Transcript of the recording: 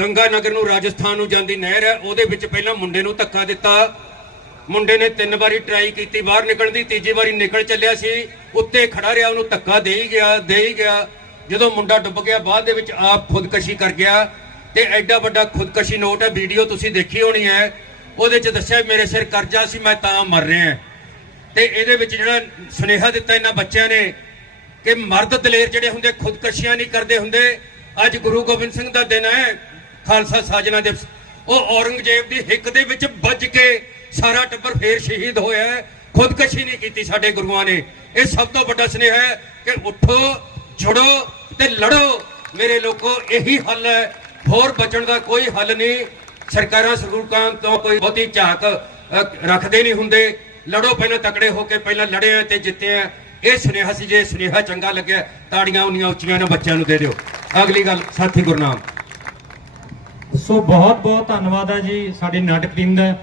ਗੰਗਾ ਨਗਰ ਨੂੰ ਰਾਜਸਥਾਨ ਨੂੰ ਜਾਂਦੀ ਨਹਿਰ ਹੈ ਉਹਦੇ ਵਿੱਚ ਪਹਿਲਾਂ ਮੁੰਡੇ ਨੂੰ ਧੱਕਾ ਦਿੱਤਾ। ਮੁੰਡੇ ਨੇ ਤਿੰਨ ਵਾਰੀ ਟਰਾਈ ਕੀਤੀ, ਬਾਹਰ ਨਿਕਲਣ ਦੀ ਤੀਜੀ ਵਾਰੀ ਨਿਕਲ ਚੱਲਿਆ ਸੀ। ਉੱਤੇ ਖੜਾ ਰਿਹਾ, ਉਹਨੂੰ ਧੱਕਾ ਦੇ ਹੀ ਗਿਆ ਦੇ ਹੀ ਗਿਆ। ਜਦੋਂ ਮੁੰਡਾ ਡੁੱਬ ਗਿਆ, ਬਾਅਦ ਦੇ ਵਿੱਚ ਆਪ ਖੁਦਕਸ਼ੀ ਕਰ ਗਿਆ। ਤੇ ਐਡਾ ਵੱਡਾ ਖੁਦਕਸ਼ੀ ਨੋਟ ਹੈ ਵੀਡੀਓ ਤੁਸੀਂ ਦੇਖੀ ਹੋਣੀ ਹੈ। ਉਹਦੇ 'ਚ ਦੱਸਿਆ, ਮੇਰੇ ਸਿਰ ਕਰਜ਼ਾ ਸੀ, ਮੈਂ ਤਾਂ ਮਰ ਰਿਹਾ ਤੇ ਇਹਦੇ ਵਿੱਚ ਜਿਹੜਾ ਸੁਨੇਹਾ ਦਿੱਤਾ ਇਹਨਾਂ ਬੱਚਿਆਂ ਨੇ ਕਿ ਮਰਦ ਦਲੇਰ ਜਿਹੜੇ ਹੁੰਦੇ, ਖੁਦਕਸ਼ੀਆਂ ਨਹੀਂ ਕਰਦੇ ਹੁੰਦੇ ਅੱਜ ਗੁਰੂ ਗੋਬਿੰਦ ਸਿੰਘ ਦਾ ਦਿਨ ਹੈ, ਖਾਲਸਾ ਸਾਜਨਾ ਦਿਵਸ। ਉਹ ਔਰੰਗਜ਼ੇਬ ਦੀ ਹਿੱਕ ਦੇ ਵਿੱਚ ਵੱਜ ਕੇ ਸਾਰਾ ਟੱਬਰ ਫੇਰ ਸ਼ਹੀਦ ਹੋਇਆ ਹੈ। ਖੁਦਕਸ਼ੀ ਨਹੀਂ ਕੀਤੀ ਸਾਡੇ ਗੁਰੂਆਂ ਨੇ। ਇਹ ਸਭ ਤੋਂ ਵੱਡਾ ਸੁਨੇਹਾ ਹੈ ਕਿ ਉੱਠੋ, ਜੁੜੋ ਤੇ ਲੜੋ। ਮੇਰੇ ਲੋਕੋ, ਇਹੀ ਹੱਲ ਹੈ। ਹੋਰ ਬਚਣ ਦਾ ਕੋਈ ਹੱਲ ਨਹੀਂ। ਸਰਕਾਰਾਂ ਸਰੂਕਾਂ ਤੋਂ ਕੋਈ ਬਹੁਤੀ ਝਾਕ ਰੱਖਦੇ ਨਹੀਂ ਹੁੰਦੇ। ਲੜੋ ਪਹਿਲਾਂ ਤਕੜੇ ਹੋ ਕੇ ਪਹਿਲਾਂ ਲੜੇ ਆ ਤੇ ਜਿੱਤਿਆ। ਇਹ ਸੁਨੇਹਾ ਸੀ, ਜੇ ਸੁਨੇਹਾ ਚੰਗਾ ਲੱਗਿਆ, ਤਾੜੀਆਂ ਉਨੀਆਂ ਉੱਚੀਆਂ ਨਾ ਬੱਚਿਆਂ ਨੂੰ ਦੇ ਦਿਓ। ਅਗਲੀ ਗੱਲ ਸਾਥੀ ਗੁਰਨਾਮ। ਸੋ ਬਹੁਤ ਬਹੁਤ ਧੰਨਵਾਦ ਹੈ ਜੀ ਸਾਡੀ ਨਾਟਕ ਟੀਮ ਦਾ।